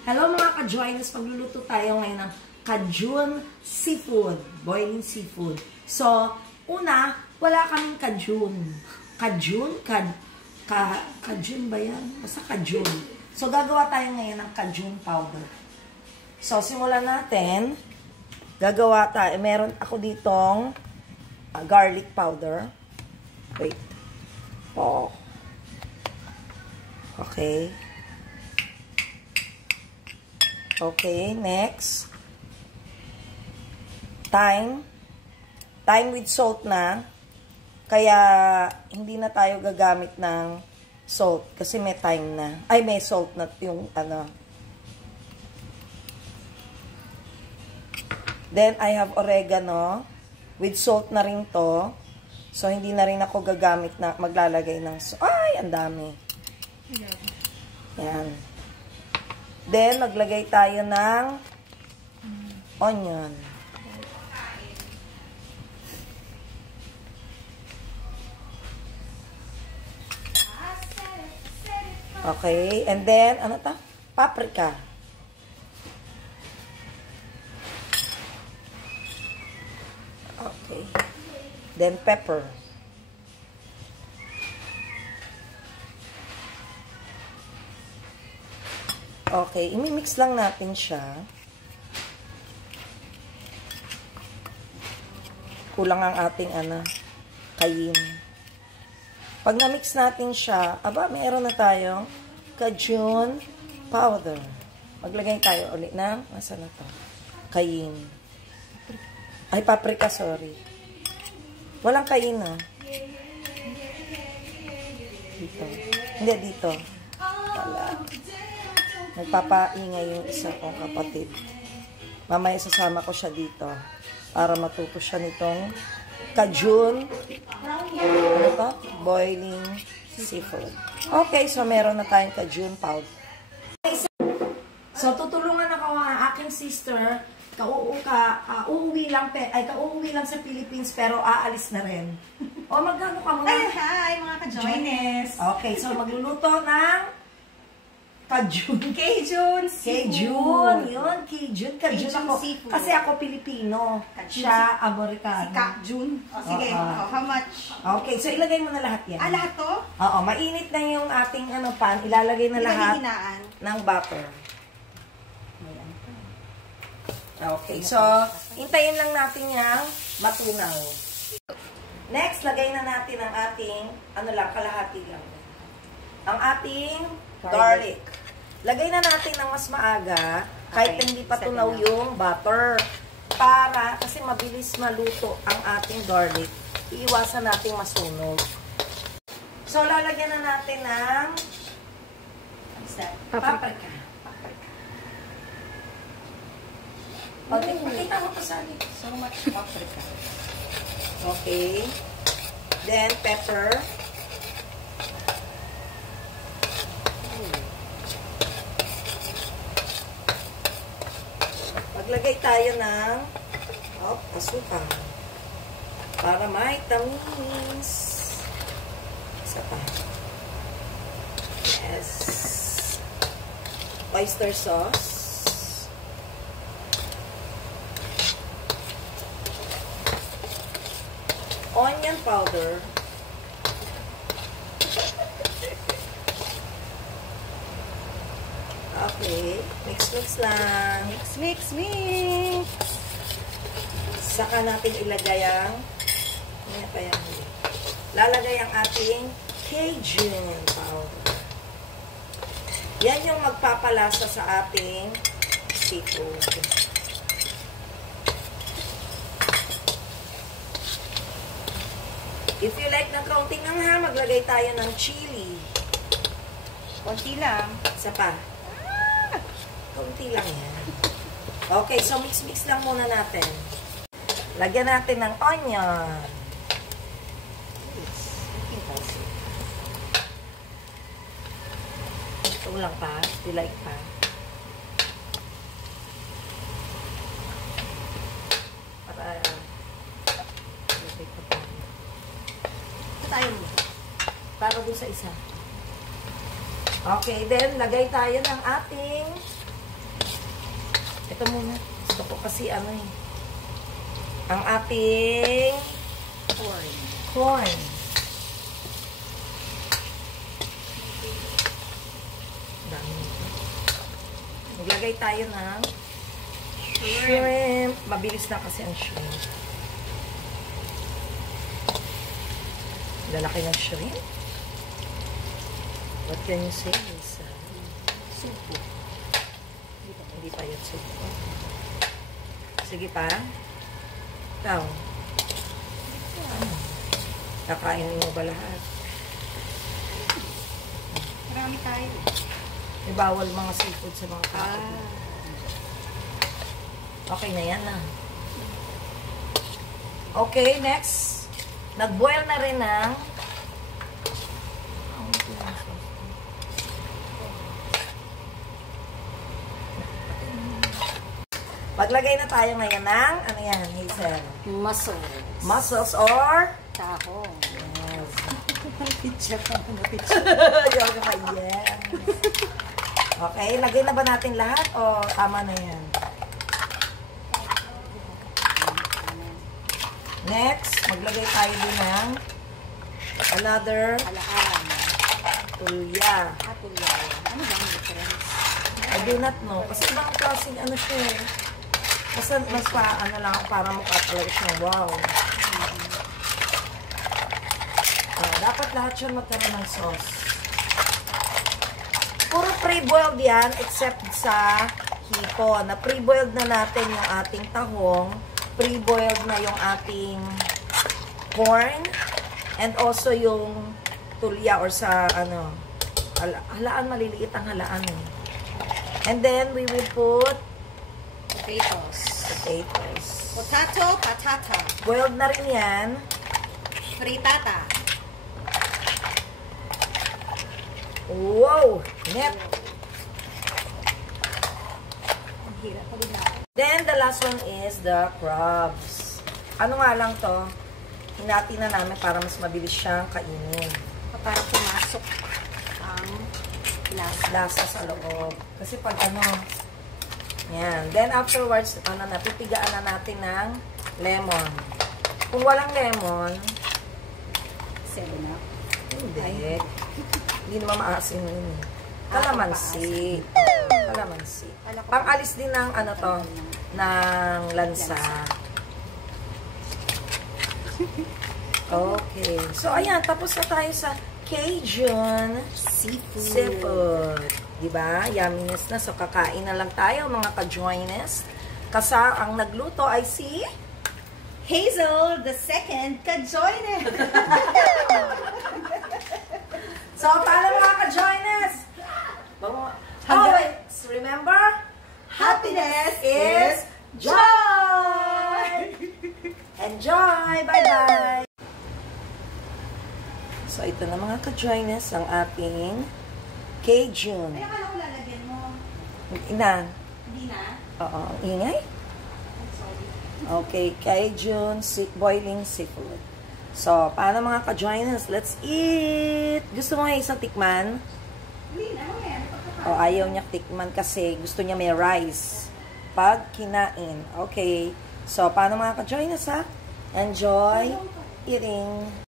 Hello mga ka-joiners, pagluluto tayo ngayon ng Cajun seafood, boiling seafood. So, una, wala kaming Cajun. Cajun ba yan? Basta Cajun. So, gagawa tayo ngayon ng Cajun powder. So, simulan natin. Gagawa tayo. Meron ako ditong garlic powder. Wait. Oh. Okay. Okay, next. Thyme. Thyme with salt na. Kaya, hindi na tayo gagamit ng salt. Kasi may thyme na. Ay, may salt na yung ano. Then, I have oregano. With salt na rin to. So, hindi na rin ako gagamit na maglalagay ng salt. Ay, ang dami. Yan. Then, maglagay tayo ng onion. Okay. And then, ano ta? Paprika. Okay. Then, pepper. Okay, imimix lang natin siya. Kulang ang ating kayin. Pag na-mix natin siya, aba, meron na tayong Cajun powder. Maglagay tayo ulit ng, nasa na to? Kayin. Ay, paprika, sorry. Walang kayin na. Dito. Hindi, dito. Wala. Nagpapaingay yung isa kong kapatid. Mamaya sasama ko siya dito para matuto siya nitong Cajun boiling seafood. Okay, so meron na tayong Cajun powder. So tutulungan ako ang aking sister. Uuwi lang sa Philippines pero aalis na rin. O magkano ka muna? Hi mga ka-joiners. Okay, so magluluto ng Cajun. Cajun seafood. Yun, Cajun ako. Seafood. Kasi ako Pilipino. Siya, Amerikano. Si Cajun. Sige, how much? Okay, so ilagay mo na lahat yan. Lahat to? Oo, mainit na yung ating pan. Ilalagay na lahat ng butter. Okay, so hintayin lang natin yung matunaw. Next, lagay na natin ang ating, kalahati lang. Ang ating garlic. Lagay na natin ng mas maaga, kahit hindi pa tunaw yung butter. Kasi mabilis maluto ang ating garlic. Iiwasan natin masunog. So, lalagyan na natin ng paprika. Okay, pakita mo pa sa akin. So much paprika. Okay. Then, pepper. Maglagay tayo ng asukal para may tamis. Isa pa. Yes. Oyster sauce. Onion powder. Okay. Mix lang. Mix. Saka natin ilagay ang lalagay ang ating Cajun powder. Yan yung magpapalasa sa ating seafood. If you like ng kaunting anghang, maglagay tayo ng chili. Konti lang. Isa pa. Kaunti lang yan. Okay, so mix lang muna natin. Lagyan natin ng onion. Ito lang pa. You like pa. Para tayo mo. Para dun sa isa. Okay, then lagay tayo ng ating ito muna. Gusto ko kasi ano eh. Ang ating corn. Dami. Maglagay tayo ng shrimp. Mabilis na kasi ang shrimp. Lalaki ng shrimp. What can you say, Lisa? Supo. Hindi pa yun supo. Sige pa. Ikaw. Ano? Kakainin mo ba lahat? Marami tayo. May bawal mga seafood sa mga tao. Okay na yan ah. Okay, next. Nag-boil na rin ng maglagay na tayo ngayon ng ano yan, Hazel? Mussels or? Tahong. Yes. Picture pa. Yoga pa, yes. Okay, lagay na ba natin lahat o tama na yan? Next, maglagay tayo din ng another Alaan. tulya. Tulya. Ano ba ang difference? I do not know. Kasi ibang klaseng ano siya eh. Kasi mas pa, ano lang, para mukha talaga siya. Wow. Dapat lahat siya magkaroon ng sauce. Puro pre-boiled yan, except sa hipon. Na pre-boiled na natin yung ating tahong. Pre-boiled na yung ating corn. And also yung tulya or sa, ano, halaan, maliliit ang halaan eh. And then, we will put potatoes. Potato, patata. Boiled na rin yan. Fritata. Wow! Net! Ang hirap pa din na. Then, the last one is the crabs. Ano nga lang to? Hinati na namin para mas mabilis siyang kainin. Para pumasok ang Lasa sa loob. Kasi pag ano, yan. Then, afterwards, ano na, pipigaan na natin ng lemon. Kung walang lemon, 7-up. hindi. Hindi naman maasin yun. Kalamansi. Kalamansi. Pang-alis din ng, ano to, ng lansa. Okay. So, ayan. Tapos na tayo sa Cajun seafood. Diba? Yumminess na. So, kakain na lang tayo, mga ka-joiners. Kasi ang nagluto ay si Hazel, the second, ka-join it. So, paano mga ka-joiners? Always remember, happiness is joy! Enjoy! Bye-bye! So, ito na mga ka-joiners, ang ating Cajun. Ay, akala ko lalagyan mo. Ina. Hindi na? Oo, ingay. Okay, Cajun boiling seafood. So, paano mga ka-joiners? Let's eat! Gusto mo nga isang tikman? Hindi na, mamaya. O, ayaw niya tikman kasi gusto niya may rice. Pag kinain. Okay. So, paano mga ka-joiners ha? Enjoy eating!